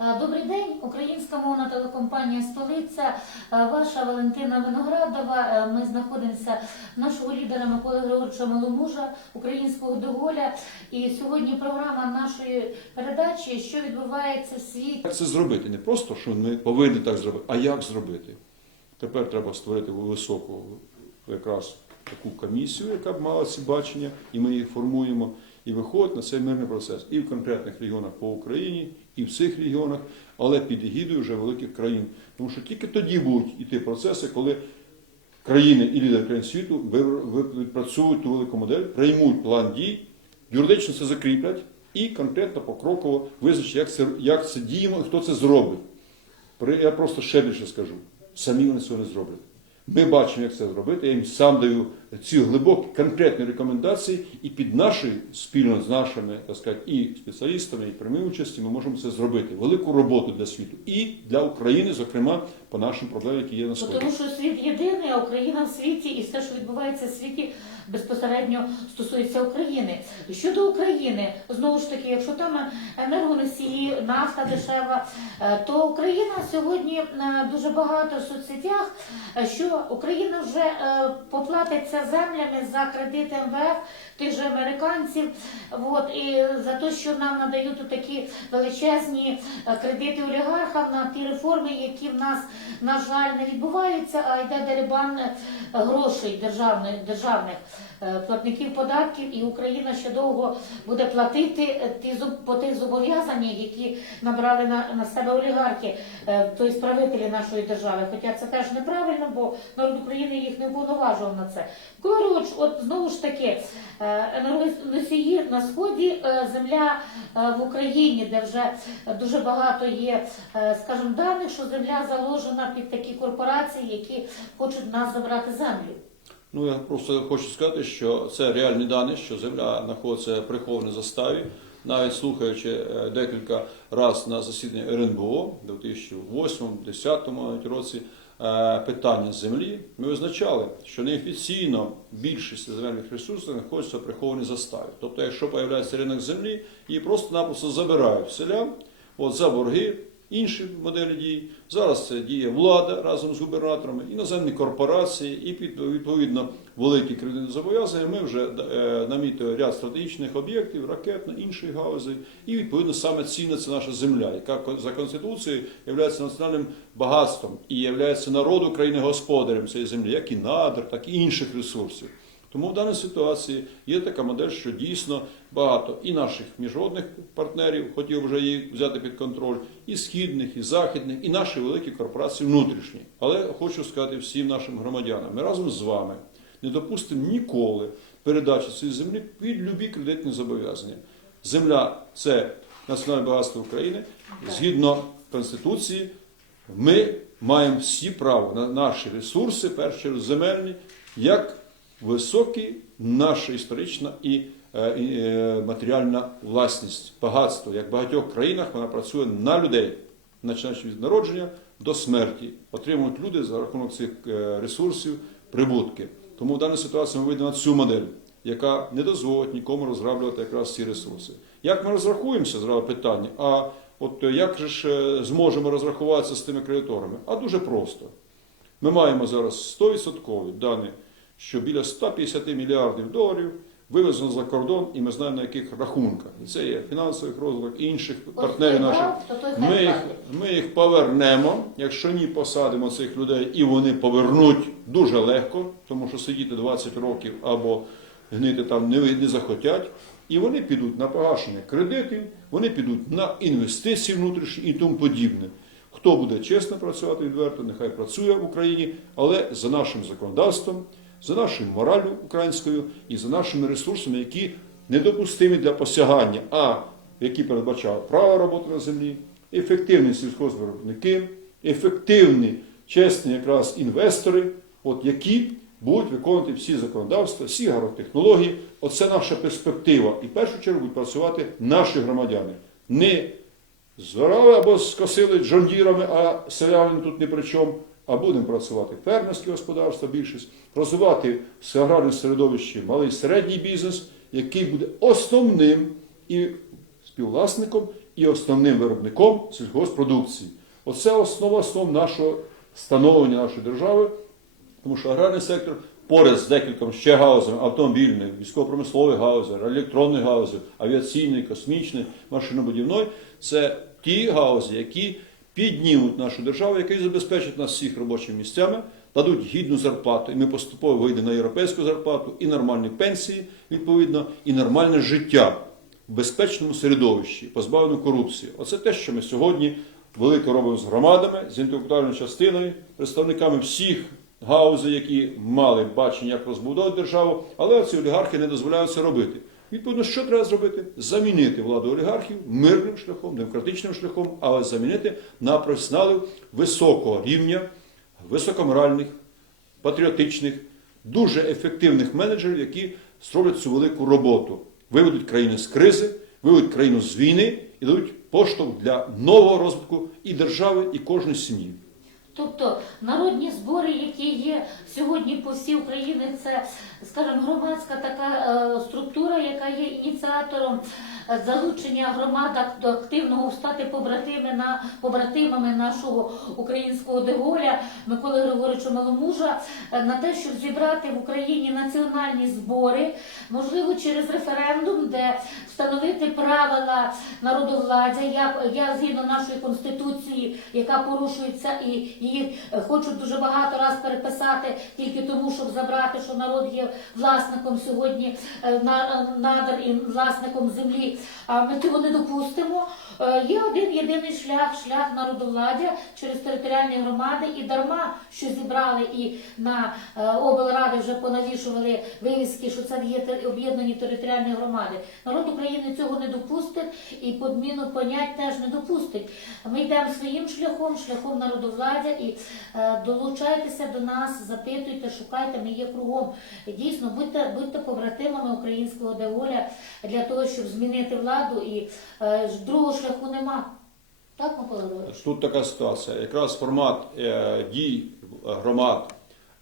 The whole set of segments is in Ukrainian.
Е, Добрий день, українська мовна телекомпанія Столиця. Е, Ваша Валентина Виноградова. Е, Ми знаходимося нашого лідера Миколи Григоровича Маломужа, українського доголя. І сьогодні програма нашої передачі, що відбувається в світі. Як це зробити? Не просто, що ми повинні так зробити, а як зробити? Тепер треба створити високу якраз таку комісію, яка б мала ці бачення, і ми їх формуємо, і виходить на цей мирний процес і в конкретних регіонах по Україні, і в цих регіонах, але під егідою вже великих країн. Тому що тільки тоді будуть іти процеси, коли країни і лідери країн світу відпрацюють ту велику модель, приймуть план дій, юридично це закріплять і конкретно покроково визначать, як це, як це діємо хто це зробить. Я просто ще більше скажу. Самі вони цього не зроблять. Ми бачимо, як це зробити. Я їм сам даю ці глибокі конкретні рекомендації, і під нашою, спільно з нашими так сказати, і спеціалістами, і прямою участі ми можемо це зробити. Велику роботу для світу і для України, зокрема, по нашим проблемам, які є на сході. Тому що світ єдиний, а Україна в світі, і все, що відбувається в світі, безпосередньо стосується України. Щодо України, знову ж таки, якщо там енергоносії, нафта дешева, е, то Україна сьогодні дуже багато в соцсетях, е, що Україна вже е, землями за кредити МВФ тих же американців. От, і за те, що нам надають такі величезні е, кредити олігархам на ті реформи, які в нас, на жаль, не відбуваються, а йде дерибан е, грошей державних, державних е, платників податків, і Україна ще довго буде платити ті по тих зобов'язаннях, які набрали на, на себе олігархи, тобто правителі нашої держави. Хоча це теж неправильно, бо народ України їх не уповноважував на це. Микола от знову ж таки, е, енергоносії на сході, е, земля е, в Україні, де вже дуже багато є, скажімо, даних, що земля заложена під такі корпорації, які хочуть нас забрати землю. Ну, я просто хочу сказати, що це реальні дані, що земля знаходиться в заставі. Навіть слухаючи декілька разів на засіданні РНБО в 2008-2010 році е, питання землі, ми визначали, що неофіційно більшість земельних ресурсів знаходиться в прихованій заставі. Тобто, якщо появляється ринок землі, її просто-напросто забирають селян от, за борги, інші моделі дій. Зараз це діє влада разом з губернаторами, іноземні корпорації і відповідно великі кредитні зобов'язання. Ми вже е, намітили ряд стратегічних об'єктів, ракетно, інших галузей. І відповідно саме цінна це наша земля, яка за конституцією є національним багатством і є народу країни господарем цієї землі, як і надр, так і інших ресурсів. Тому в даній ситуації є така модель, що дійсно багато і наших міжнародних партнерів хотів вже її взяти під контроль, і східних, і західних, і наші великі корпорації внутрішні. Але хочу сказати всім нашим громадянам, ми разом з вами не допустимо ніколи передачі цієї землі під любі кредитні зобов'язання. Земля це національне багатство України. Згідно Конституції, ми маємо всі право на наші ресурси, в першу земельні, як високі наша історична і, е, е, матеріальна власність, багатство. Як в багатьох країнах вона працює на людей, починаючи від народження до смерті. Отримують люди за рахунок цих е, ресурсів прибутки. Тому в даній ситуації ми вийдемо на цю модель, яка не дозволить нікому розграблювати якраз ці ресурси. Як ми розрахуємося, зразу питання, а от е, як же ж е, зможемо розрахуватися з тими кредиторами? А дуже просто. Ми маємо зараз 100% дані, що біля 150 мільярдів доларів вивезено за кордон, і ми знаємо на яких рахунках. І це є фінансових розвиток інших партнерів наших. Ми їх, ми їх повернемо. Якщо ні, посадимо цих людей, і вони повернуть дуже легко, тому що сидіти 20 років або гнити там не, не захотять. І вони підуть на погашення кредитів, вони підуть на інвестиції внутрішні і тому подібне. Хто буде чесно працювати відверто, нехай працює в Україні, але за нашим законодавством, за нашою моралю українською і за нашими ресурсами, які недопустимі для посягання, а які передбачають право роботи на землі, ефективні сільхозвиробники, ефективні, чесні якраз інвестори, от які будуть виконувати всі законодавства, всі агротехнології. Оце наша перспектива. І в першу чергу будуть працювати наші громадяни. Не зорали або скосили джондірами, а селянин тут ні при чому. А будемо працювати фермерське господарство, більшість, розвивати в аграрному середовищі малий середній бізнес, який буде основним і співвласником і основним виробником сільгоспродукції. Оце основа основ нашого становлення нашої держави, тому що аграрний сектор поряд з декількома ще гаузами, автомобільних, військово-промислових гаузів, електронних гаузів, авіаційний, космічний, машинобудівної це ті гаузі, які піднімуть нашу державу, які забезпечать нас всіх робочими місцями, дадуть гідну зарплату, і ми поступово вийдемо на європейську зарплату, і нормальні пенсії, відповідно, і нормальне життя в безпечному середовищі, позбавлено корупції. Оце те, що ми сьогодні велике робимо з громадами, з інтелектуальною частиною, представниками всіх гаузів, які мали бачення, як розбудовувати державу, але ці олігархи не дозволяють це робити. Відповідно, що треба зробити? Замінити владу олігархів мирним шляхом, демократичним шляхом, але замінити на професіоналів високого рівня, високоморальних, патріотичних, дуже ефективних менеджерів, які зроблять цю велику роботу, виведуть країну з кризи, виведуть країну з війни і дадуть поштовх для нового розвитку і держави, і кожної сім'ї. Тобто народні збори, які є сьогодні по всій Україні, це, скажімо, громадська така е, структура, яка є ініціатором е, залучення громад до активного стати побратими побратимами нашого українського деголя Миколи Григоровича Маломужа е, на те, щоб зібрати в Україні національні збори, можливо, через референдум, де встановити правила народовладдя, як, як згідно нашої конституції, яка порушується і її е, хочуть дуже багато раз переписати тільки тому, щоб забрати, що народ є власником сьогодні е, е, надр і власником землі. А ми цього не допустимо. Е, Є один єдиний шлях, шлях народовладдя через територіальні громади, і дарма, що зібрали і на е, облради вже понавішували вивіски, що це є об'єднані територіальні громади. Народ України цього не допустить і подміну понять теж не допустить. Ми йдемо своїм шляхом, шляхом народовладдя і е, долучайтеся до нас, запитуйте, шукайте, ми є кругом. Дійсно, будьте, будьте побратимами українського деволя для того, щоб змінити владу, і другого шляху нема. Так, Микола? Тут така ситуація. Якраз формат е, дій громад,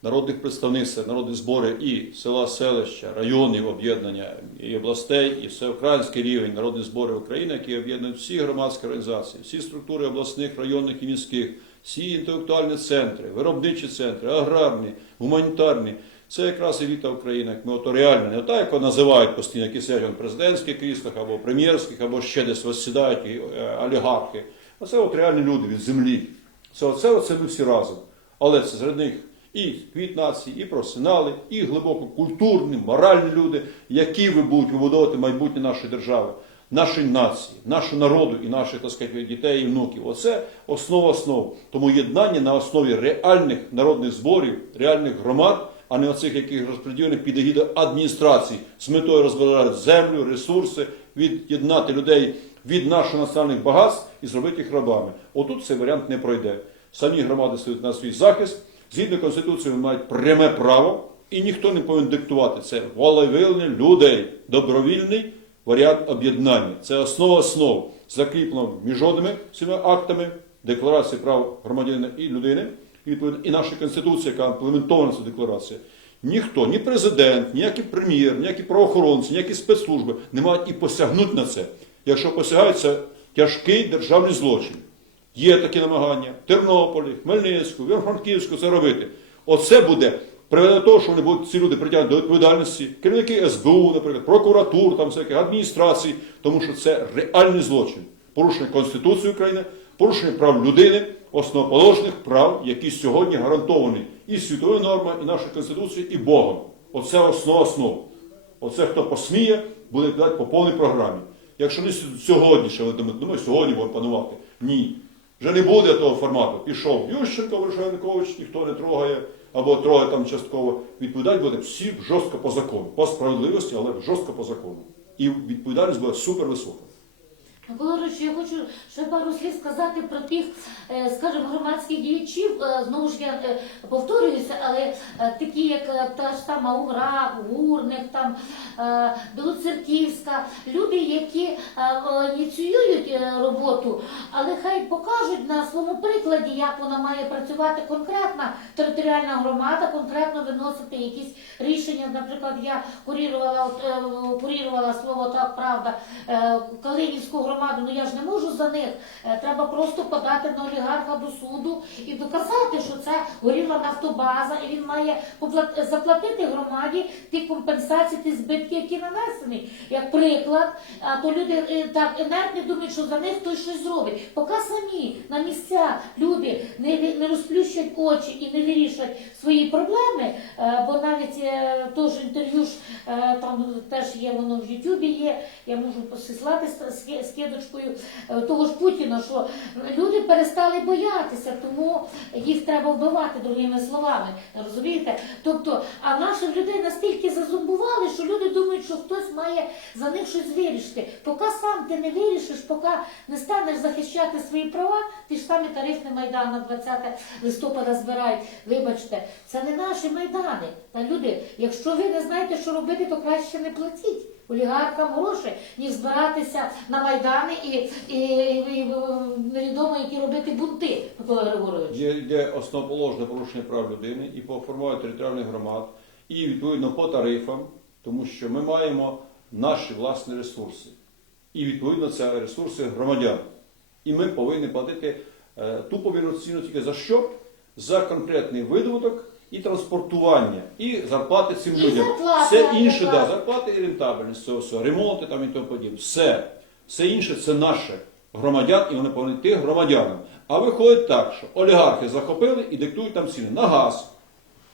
народних представництв, народні збори і села, селища, районів об'єднання і областей, і всеукраїнський рівень народні збори України, які об'єднують всі громадські організації, всі структури обласних, районних і міських, всі інтелектуальні центри, виробничі центри, аграрні, гуманітарні. Це якраз еліта України, як ми ото реально, не та, як називають постійно, які сидять в президентських кріслах або прем'єрських, або ще десь розсідають е, олігархи. Оце от реальні люди від землі. Це оце, оце ми всі разом. Але це серед них і квіт нації, і професіонали, і глибоко культурні, моральні люди, які ви будуть вибудовувати майбутнє нашої держави, нашої нації, нашого народу і наших так сказати, дітей і внуків. Оце основа основ. Тому єднання на основі реальних народних зборів, реальних громад, а не оцих яких розподілених під егідою адміністрації з метою розбирати землю, ресурси, від'єднати людей від наших національних багатств і зробити їх рабами. Отут цей варіант не пройде. Самі громади стоять на свій захист. Згідно Конституції, вони мають пряме право, і ніхто не повинен диктувати. Це волевиявлення людей, добровільний варіант об'єднання. Це основа основ, закріплено міжнародними цими актами Декларації прав громадянина і людини, і, і наша Конституція, яка імплементована ця декларація. Ніхто, ні президент, ніякий прем'єр, ніякі правоохоронці, ніякі спецслужби не мають і посягнути на це. Якщо посягають, це тяжкий державний злочин. Є такі намагання в Тернополі, Хмельницьку, Івано-Франківську це робити. Оце буде приведе до того, що вони будуть ці люди притягнути до відповідальності, керівники СБУ, наприклад, прокуратур, там всяких адміністрацій, тому що це реальний злочин. Порушення Конституції України, порушення прав людини, основоположних прав, які сьогодні гарантовані і світовою нормою, і нашою Конституцією, і Богом. Оце основа основ. Оце хто посміє, буде відповідати по повній програмі. Якщо не сьогодні, ще ви думаєте, думаю, сьогодні будемо панувати. Ні. Вже не буде того формату. Пішов Ющенко, Вершенкович, ніхто не трогає, або трогає там частково. Відповідати буде всі жорстко по закону. По справедливості, але жорстко по закону. І відповідальність буде супер висока. Я хочу ще пару слів сказати про тих, е, скажімо, громадських діячів. Е, Знову ж я е, повторююся, але такі, як та ж сама Угра, Гурник, там Білоцерківська, люди, які ініціюють роботу, але хай покажуть на своєму прикладі, як вона має працювати конкретна територіальна громада, конкретно виносити якісь рішення. Наприклад, я курірувала, курірувала слово так, правда, Калинівську громаду. Громаду, ну я ж не можу за них. Е, Треба просто подати на олігарха до суду і доказати, що це горіла нафтобаза, і він має заплатити громаді ті компенсації, ті збитки, які нанесені. Як приклад, а то люди е, так інертні думають, що за них хтось щось зробить. Поки самі на місцях люди не, не розплющать очі і не вирішать свої проблеми, е, бо навіть е, теж інтерв'ю ж е, там теж є воно в Ютубі є. Я можу посилати з, з, з кидочкою е, того ж Путіна, що люди перестали боятися, тому їх треба вбивати другими словами. Розумієте? Тобто, а наших людей настільки зазумбували, що люди думають, що хтось має за них щось вирішити. Поки сам ти не вирішиш, поки не станеш захищати свої права, ті ж самі тарифний майдан на 20 листопада збирають. Вибачте, це не наші майдани. Та люди, якщо ви не знаєте, що робити, то краще не платіть. Олігархам гроші, ніж збиратися на майдани і, і, і, невідомо, які робити бунти, Микола Григорович. Є йде основоположне порушення прав людини і по формуванню територіальних громад, і відповідно по тарифам, тому що ми маємо наші власні ресурси. І відповідно це ресурси громадян. І ми повинні платити е, ту повірну ціну тільки за що? За конкретний видобуток і транспортування, і зарплати цим І людям. зарплата, Все інше, так. да, зарплати і рентабельність цього всього, ремонти там і тому подібне. Все. Все інше це наше громадян, і вони повинні йти громадянам. А виходить так, що олігархи захопили і диктують там ціни на газ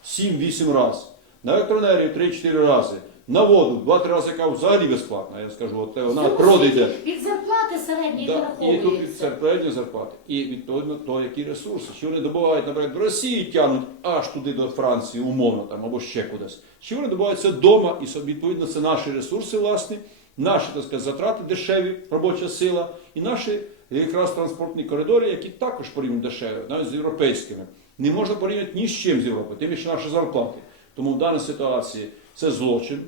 7-8 разів, на електроенергію 3-4 рази, на воду 2-3 рази, яка взагалі безплатна. Я скажу, от вона Всього природа світі йде. Від зарплати середньої Да, і тут від середні зарплати. І відповідно то, які ресурси. Чи вони добувають, наприклад, до Росії тягнуть аж туди до Франції, умовно там, або ще кудись. Чи вони добуваються вдома, і відповідно це наші ресурси, власні, наші так сказати, затрати дешеві, робоча сила, і наші якраз транспортні коридори, які також порівняно дешеві, навіть з європейськими. Не можна порівняти ні з чим з Європою, тим більше наші зарплати. Тому в даній ситуації це злочин.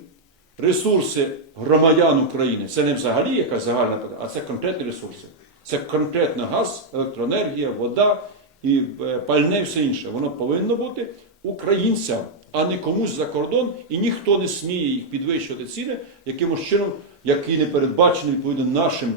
Ресурси громадян України це не взагалі якась загальна а це конкретні ресурси. Це конкретно газ, електроенергія, вода і е, пальне і все інше. Воно повинно бути українцям, а не комусь за кордон, і ніхто не сміє їх підвищувати ціни якимось чином, який не передбачений відповідно нашим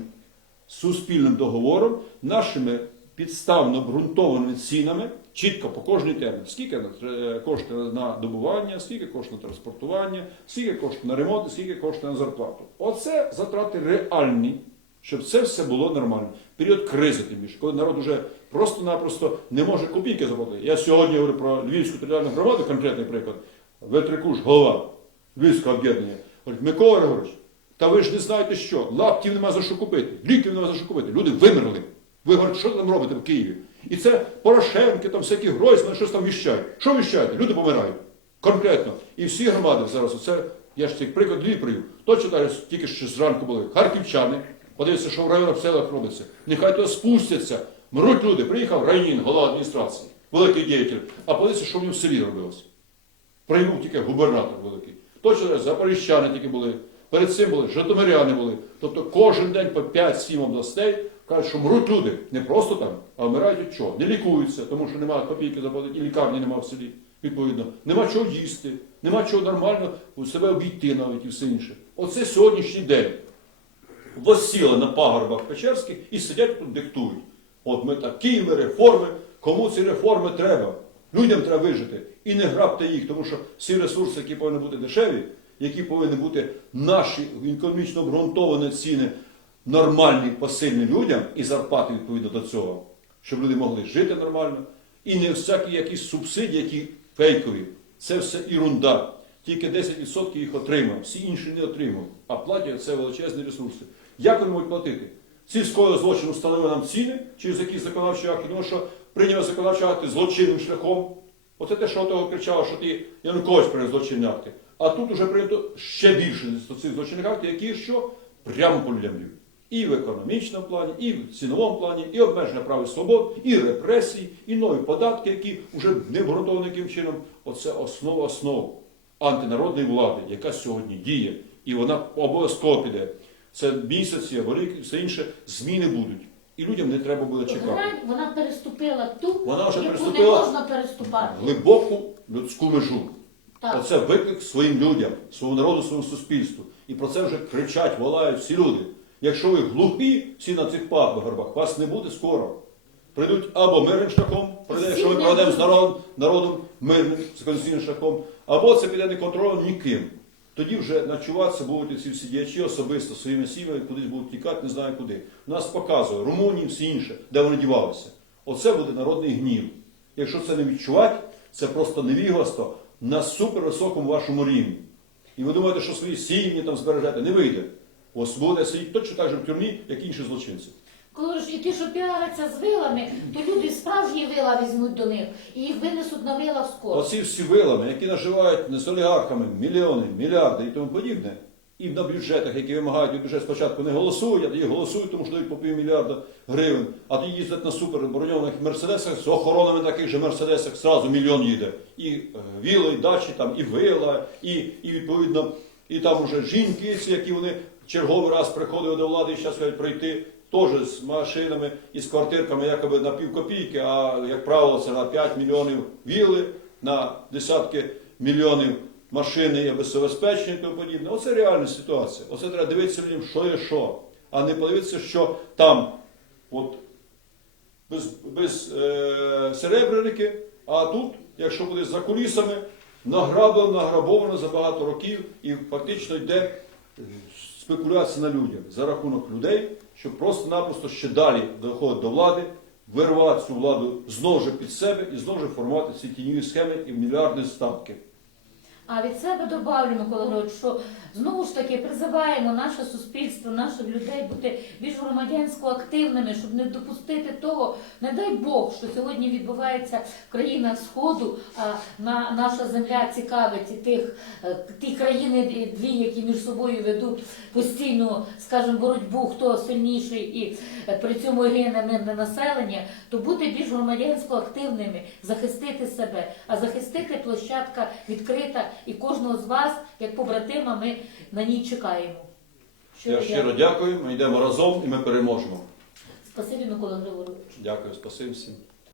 суспільним договором, нашими підставно обґрунтованими цінами, чітко по кожній термін. Скільки е, коштує на добування, скільки коштує на транспортування, скільки коштує на ремонт, скільки коштує на зарплату. Оце затрати реальні, щоб це все було нормально. Період кризи, тим більше, коли народ уже просто-напросто не може копійки заплатити. Я сьогодні говорю про Львівську територіальну громаду, конкретний приклад. Ветрикуш, голова Львівського об'єднання. Говорить, Микола Григорович, та ви ж не знаєте що, лаптів нема за що купити, ліків нема за що купити. Люди вимерли. Ви говорите, що там робите в Києві? І це Порошенки, там всякі Гройсмани, щось там віщають. Що віщаєте? Люди помирають. Конкретно. І всі громади зараз, оце, я ж цей приклад Львів привів. Точно так, тільки що зранку були. Харківчани, подивіться, що в районах селах робиться. Нехай то спустяться. Мруть люди. Приїхав райнін, голова адміністрації, великий діятель. А подивіться, що в нього в селі робилося. Приймув тільки губернатор великий. Точно так, запоріжчани тільки були. Перед цим були, житомиряни були. Тобто кожен день по 5-7 областей кажуть, що мруть люди. Не просто там, а вмирають від чого? Не лікуються, тому що немає копійки заплатити, і лікарні немає в селі. Відповідно, нема чого їсти, нема чого нормально себе обійти навіть і все інше. Оце сьогоднішній день. Восіли на пагорбах Печерських і сидять тут диктують. От ми такі ми реформи, кому ці реформи треба? Людям треба вижити. І не грабте їх, тому що всі ресурси, які повинні бути дешеві, які повинні бути наші економічно обґрунтовані ціни, нормальні, посильні людям, і зарплати відповідно до цього, щоб люди могли жити нормально. І не всякі якісь субсидії, які фейкові. Це все ерунда. Тільки 10% їх отримав, всі інші не отримав. А платять це величезні ресурси. Як вони можуть платити? Ці скоїли злочин встановили нам ціни через якісь законодавчі акти, тому що прийняли законодавчі акти злочинним шляхом. Оце те, що того кричало, що ти Янукович прийняв злочинні акти. А тут вже прийнято ще більше цих злочинних актів, які що прямо по людям. І в економічному плані, і в ціновому плані, і обмеження прав і свобод, і репресії, і нові податки, які вже не обґрунтовані яким чином. Оце основа основ антинародної влади, яка сьогодні діє, і вона обов'язково піде. Це місяці або рік, все інше, зміни будуть. І людям не треба буде чекати. Грань, вона переступила ту, Вона вже яку переступила. не можна переступати. Глибоку людську межу. Так. Оце виклик своїм людям, своєму народу, своєму суспільству. І про це вже кричать, волають всі люди. Якщо ви глухі всі на цих пагорбах, вас не буде скоро. Прийдуть або мирним шляхом, прийде, Всі що ми проведемо з будуть. народ, народом мирним, з конституційним шляхом, або це піде не контролем ніким. Тоді вже ночуватися будуть ці всі діячі особисто своїми сім'ями, кудись будуть тікати, не знаю куди. Нас показує Румунії, всі інше, де вони дівалися. Оце буде народний гнів. Якщо це не відчувати, це просто невігластво на супервисокому вашому рівні. І ви думаєте, що свої сім'ї там збережете, не вийде. Ось буде сидіти точно так же в тюрмі, як інші злочинці. Коли ж і ті, що піаряться з вилами, то люди справжні вила візьмуть до них і їх винесуть на вилах скоро. Оці всі вилами, які наживають не з олігархами мільйони, мільярди і тому подібне, і на бюджетах, які вимагають від бюджету спочатку не голосують, а тоді голосують, тому що дають по півмільярда гривень, а тоді їздять на суперброньованих мерседесах з охоронами таких же мерседесах, зразу мільйон їде. І е, віли, і дачі, там, і вила, і, і відповідно, і там вже жінки, які вони черговий раз приходили до влади і зараз хочуть прийти. Теж з машинами і з квартирками якоби на півкопійки, а як правило, це на 5 мільйонів віли, на десятки мільйонів машини є беззабезпечення і тому подібне. Оце реальна ситуація. Оце треба дивитися людям, що є що, а не подивитися, що там от, без, без е, серебряники, а тут, якщо буде за кулісами, награблено, награбовано за багато років і фактично йде спекуляція на людях за рахунок людей, щоб просто-напросто ще далі доходити до влади, вирвати цю владу знову під себе і знову ж формувати ці тіньові схеми і мільярдні статки. А від себе добавлю, Микола Григорович, що знову ж таки призиваємо наше суспільство, наших людей бути більш громадянсько активними, щоб не допустити того, не дай Бог, що сьогодні відбувається в країнах Сходу, а на, наша земля цікавить і тих е, ті країни дві, які між собою ведуть постійну, скажімо, боротьбу, хто сильніший і е, при цьому гине мирне населення, то бути більш громадянсько активними, захистити себе, а захистити площадка відкрита, і кожного з вас, як побратима, ми на ній чекаємо. Я щиро дякую, ми йдемо разом і ми переможемо. Спасибі, Микола Григорович. Дякую, спасибі всім.